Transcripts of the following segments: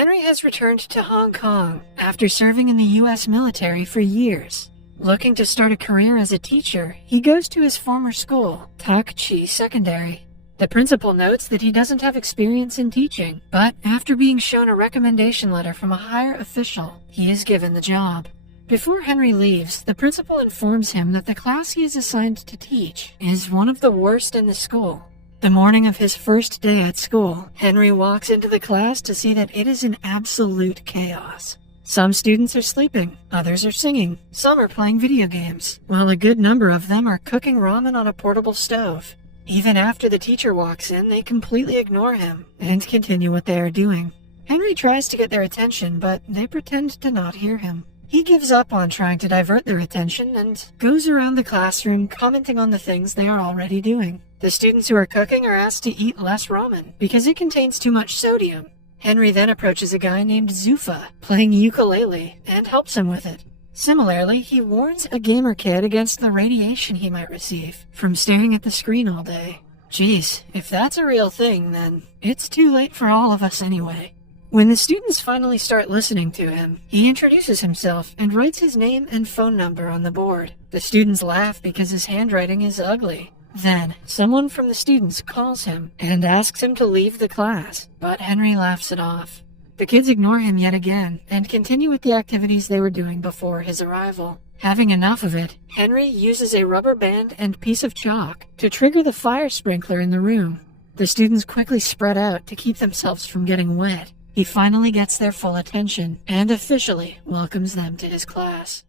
Henry has returned to Hong Kong after serving in the U.S. military for years. Looking to start a career as a teacher, he goes to his former school, Tak Chi Secondary. The principal notes that he doesn't have experience in teaching, but after being shown a recommendation letter from a higher official, he is given the job. Before Henry leaves, the principal informs him that the class he is assigned to teach is one of the worst in the school. The morning of his first day at school, Henry walks into the class to see that it is in absolute chaos. Some students are sleeping, others are singing, some are playing video games, while a good number of them are cooking ramen on a portable stove. Even after the teacher walks in, they completely ignore him and continue what they are doing. Henry tries to get their attention, but they pretend to not hear him. He gives up on trying to divert their attention and goes around the classroom commenting on the things they are already doing. The students who are cooking are asked to eat less ramen because it contains too much sodium. Henry then approaches a guy named Zufa playing ukulele and helps him with it. Similarly, he warns a gamer kid against the radiation he might receive from staring at the screen all day. Geez, if that's a real thing, then it's too late for all of us anyway. When the students finally start listening to him, he introduces himself and writes his name and phone number on the board. The students laugh because his handwriting is ugly. Then, someone from the students calls him and asks him to leave the class, but Henry laughs it off. The kids ignore him yet again and continue with the activities they were doing before his arrival. Having enough of it, Henry uses a rubber band and piece of chalk to trigger the fire sprinkler in the room. The students quickly spread out to keep themselves from getting wet. He finally gets their full attention and officially welcomes them to his class.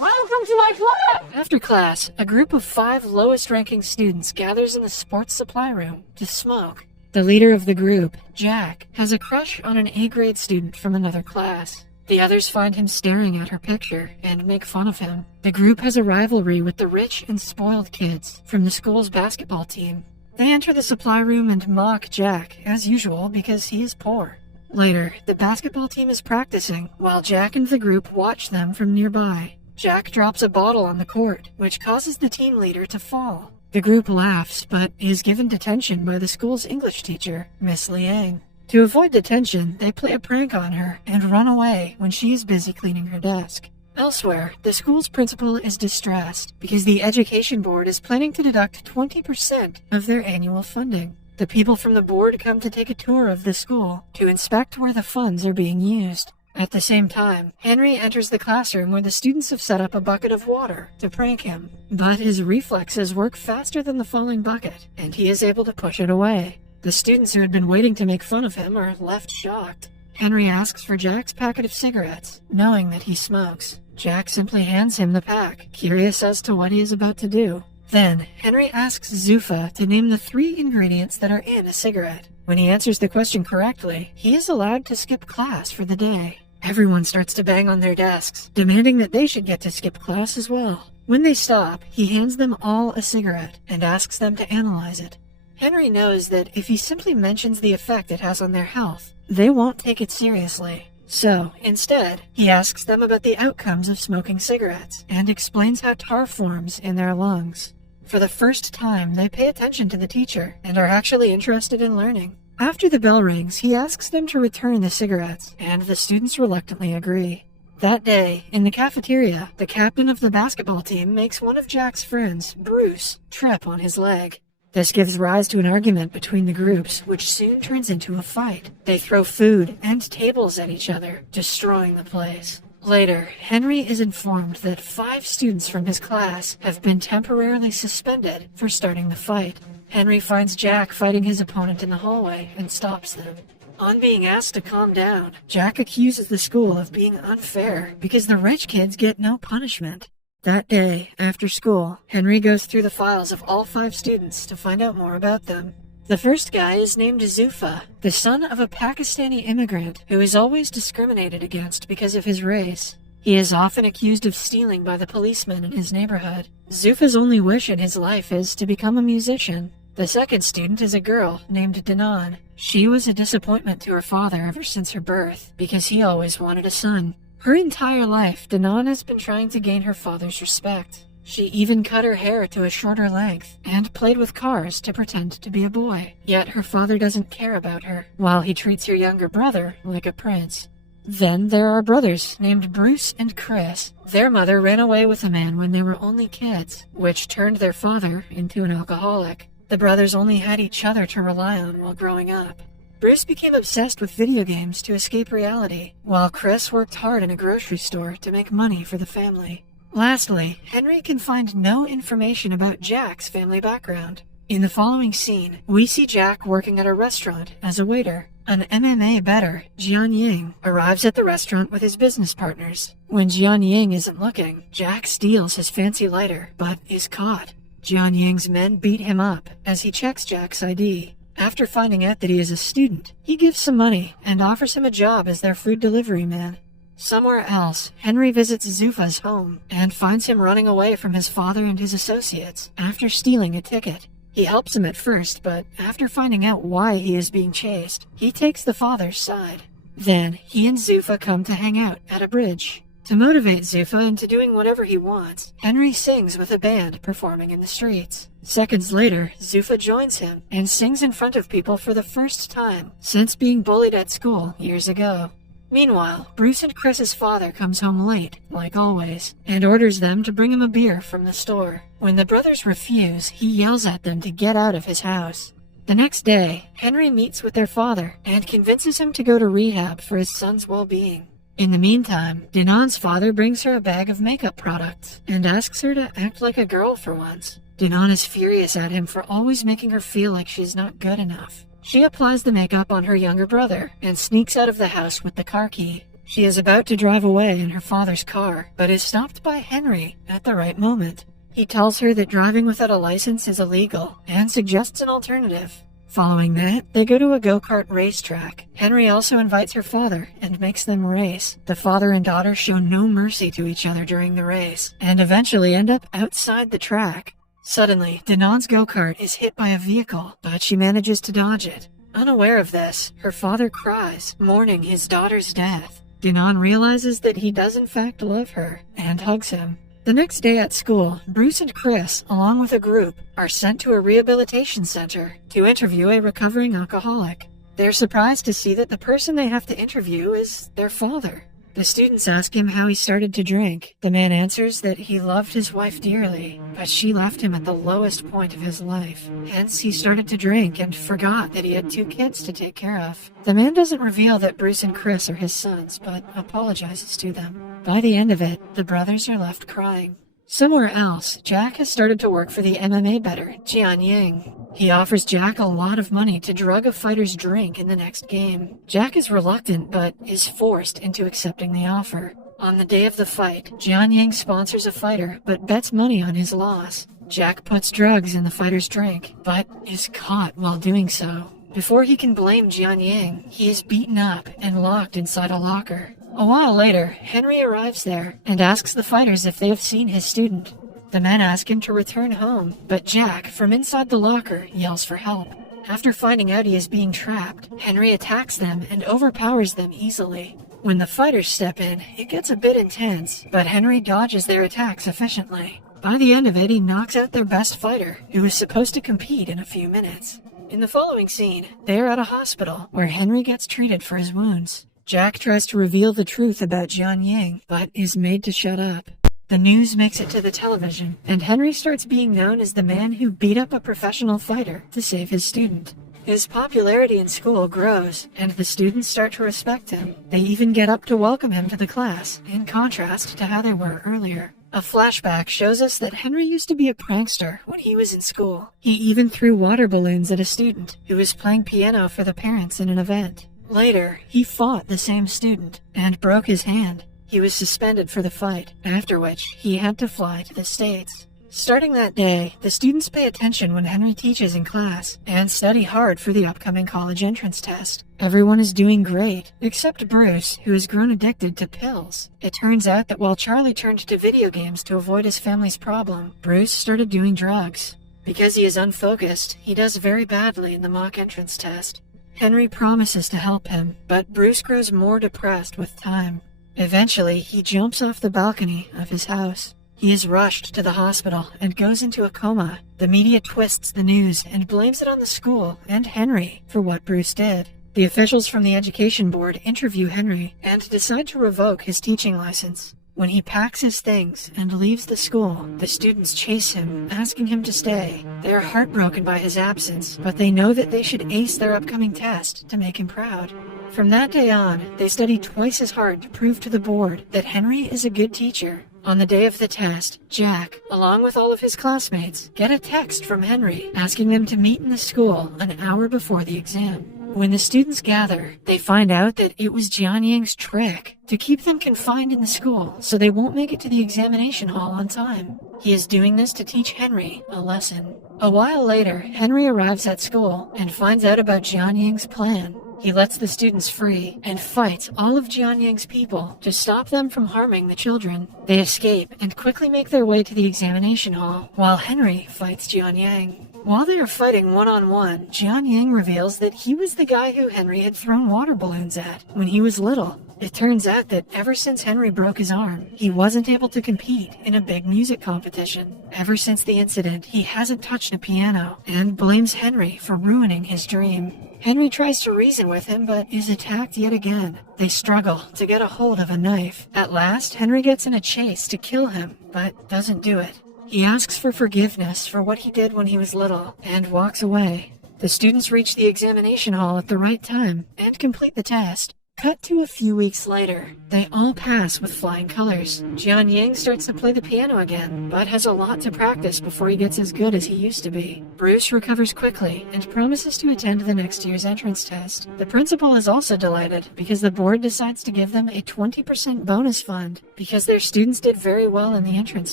Welcome to my class! After class, a group of 5 lowest-ranking students gathers in the sports supply room to smoke. The leader of the group, Jack, has a crush on an A-grade student from another class. The others find him staring at her picture and make fun of him. The group has a rivalry with the rich and spoiled kids from the school's basketball team. They enter the supply room and mock Jack, as usual, because he is poor. Later, the basketball team is practicing, while Jack and the group watch them from nearby. Jack drops a bottle on the court, which causes the team leader to fall. The group laughs, but is given detention by the school's English teacher, Miss Liang. To avoid detention, they play a prank on her and run away when she is busy cleaning her desk. Elsewhere, the school's principal is distressed because the education board is planning to deduct 20% of their annual funding. The people from the board come to take a tour of the school to inspect where the funds are being used. At the same time, Henry enters the classroom where the students have set up a bucket of water to prank him. But his reflexes work faster than the falling bucket, and he is able to push it away. The students who had been waiting to make fun of him are left shocked. Henry asks for Jack's packet of cigarettes, knowing that he smokes. Jack simply hands him the pack, curious as to what he is about to do. Then, Henry asks Zufa to name the 3 ingredients that are in a cigarette. When he answers the question correctly, he is allowed to skip class for the day. Everyone starts to bang on their desks, demanding that they should get to skip class as well. When they stop, he hands them all a cigarette and asks them to analyze it. Henry knows that if he simply mentions the effect it has on their health, they won't take it seriously. So, instead, he asks them about the outcomes of smoking cigarettes and explains how tar forms in their lungs. For the first time, they pay attention to the teacher and are actually interested in learning. After the bell rings, he asks them to return the cigarettes, and the students reluctantly agree. That day, in the cafeteria, the captain of the basketball team makes one of Jack's friends, Bruce, trip on his leg. This gives rise to an argument between the groups, which soon turns into a fight. They throw food and tables at each other, destroying the place. Later, Henry is informed that 5 students from his class have been temporarily suspended for starting the fight. Henry finds Jack fighting his opponent in the hallway and stops them. On being asked to calm down, Jack accuses the school of being unfair because the rich kids get no punishment. That day, after school, Henry goes through the files of all 5 students to find out more about them. The first guy is named Zufa, the son of a Pakistani immigrant who is always discriminated against because of his race. He is often accused of stealing by the policemen in his neighborhood. Zufa's only wish in his life is to become a musician. The second student is a girl named Danan. She was a disappointment to her father ever since her birth, because he always wanted a son. Her entire life, Danan has been trying to gain her father's respect. She even cut her hair to a shorter length and played with cars to pretend to be a boy. Yet her father doesn't care about her, while he treats her younger brother like a prince. Then there are brothers named Bruce and Chris. Their mother ran away with a man when they were only kids, which turned their father into an alcoholic. The brothers only had each other to rely on while growing up. Bruce became obsessed with video games to escape reality, while Chris worked hard in a grocery store to make money for the family. Lastly, Henry can find no information about Jack's family background. In the following scene, we see Jack working at a restaurant as a waiter. An MMA bettor, Jian Ying, arrives at the restaurant with his business partners. When Jian Ying isn't looking, Jack steals his fancy lighter, but is caught. Jian Ying's men beat him up as he checks Jack's ID. After finding out that he is a student, he gives some money and offers him a job as their food delivery man. Somewhere else, Henry visits Zuffa's home and finds him running away from his father and his associates after stealing a ticket. He helps him at first, but after finding out why he is being chased, he takes the father's side. Then, he and Zuffa come to hang out at a bridge. To motivate Zuffa into doing whatever he wants, Henry sings with a band performing in the streets. Seconds later, Zuffa joins him and sings in front of people for the first time since being bullied at school years ago. Meanwhile, Bruce and Chris's father comes home late, like always, and orders them to bring him a beer from the store. When the brothers refuse, he yells at them to get out of his house. The next day, Henry meets with their father and convinces him to go to rehab for his son's well-being. In the meantime, Dinan's father brings her a bag of makeup products and asks her to act like a girl for once. Dinan is furious at him for always making her feel like she's not good enough. She applies the makeup on her younger brother and sneaks out of the house with the car key. She is about to drive away in her father's car, but is stopped by Henry at the right moment. He tells her that driving without a license is illegal and suggests an alternative. Following that, they go to a go-kart racetrack. Henry also invites her father and makes them race. The father and daughter show no mercy to each other during the race and eventually end up outside the track. Suddenly, Dinan's go-kart is hit by a vehicle, but she manages to dodge it. Unaware of this, her father cries, mourning his daughter's death. Dinan realizes that he does in fact love her, and hugs him. The next day at school, Bruce and Chris, along with a group, are sent to a rehabilitation center to interview a recovering alcoholic. They're surprised to see that the person they have to interview is their father. The students ask him how he started to drink. The man answers that he loved his wife dearly, but she left him at the lowest point of his life. Hence, he started to drink and forgot that he had 2 kids to take care of. The man doesn't reveal that Bruce and Chris are his sons, but apologizes to them. By the end of it, the brothers are left crying. Somewhere else, Jack has started to work for the MMA bettor, Jian Ying. He offers Jack a lot of money to drug a fighter's drink in the next game. Jack is reluctant, but is forced into accepting the offer. On the day of the fight, Jian Ying sponsors a fighter, but bets money on his loss. Jack puts drugs in the fighter's drink, but is caught while doing so. Before he can blame Jian Ying, he is beaten up and locked inside a locker. A while later, Henry arrives there and asks the fighters if they have seen his student. The men ask him to return home, but Jack, from inside the locker, yells for help. After finding out he is being trapped, Henry attacks them and overpowers them easily. When the fighters step in, it gets a bit intense, but Henry dodges their attacks efficiently. By the end of it, he knocks out their best fighter, who is supposed to compete in a few minutes. In the following scene, they are at a hospital, where Henry gets treated for his wounds. Jack tries to reveal the truth about Jian Ying, but is made to shut up. The news makes it to the television, and Henry starts being known as the man who beat up a professional fighter to save his student. His popularity in school grows, and the students start to respect him. They even get up to welcome him to the class, in contrast to how they were earlier. A flashback shows us that Henry used to be a prankster when he was in school. He even threw water balloons at a student who was playing piano for the parents in an event. Later, he fought the same student and broke his hand. He was suspended for the fight, after which he had to fly to the States. Starting that day, the students pay attention when Henry teaches in class and study hard for the upcoming college entrance test. Everyone is doing great, except Bruce, who has grown addicted to pills. It turns out that while Charlie turned to video games to avoid his family's problem, Bruce started doing drugs. Because he is unfocused, he does very badly in the mock entrance test. Henry promises to help him, but Bruce grows more depressed with time. Eventually, he jumps off the balcony of his house. He is rushed to the hospital and goes into a coma. The media twists the news and blames it on the school and Henry for what Bruce did. The officials from the education board interview Henry and decide to revoke his teaching license. When he packs his things and leaves the school, the students chase him, asking him to stay. They are heartbroken by his absence, but they know that they should ace their upcoming test to make him proud. From that day on, they study twice as hard to prove to the board that Henry is a good teacher. On the day of the test, Jack, along with all of his classmates, get a text from Henry asking them to meet in the school an hour before the exam. When the students gather, they find out that it was Jianying's trick to keep them confined in the school so they won't make it to the examination hall on time. He is doing this to teach Henry a lesson. A while later, Henry arrives at school and finds out about Jianying's plan. He lets the students free and fights all of Jianying's people to stop them from harming the children. They escape and quickly make their way to the examination hall, while Henry fights Jianying. While they are fighting one-on-one, Jianying reveals that he was the guy who Henry had thrown water balloons at when he was little. It turns out that ever since Henry broke his arm, he wasn't able to compete in a big music competition. Ever since the incident, he hasn't touched a piano and blames Henry for ruining his dream. Henry tries to reason with him, but is attacked yet again. They struggle to get a hold of a knife. At last, Henry gets in a chase to kill him, but doesn't do it. He asks for forgiveness for what he did when he was little, and walks away. The students reach the examination hall at the right time, and complete the test. Cut to a few weeks later. They all pass with flying colors. Jianying starts to play the piano again, but has a lot to practice before he gets as good as he used to be. Bruce recovers quickly and promises to attend the next year's entrance test. The principal is also delighted because the board decides to give them a 20% bonus fund because their students did very well in the entrance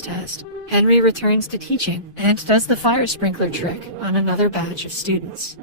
test. Henry returns to teaching and does the fire sprinkler trick on another batch of students.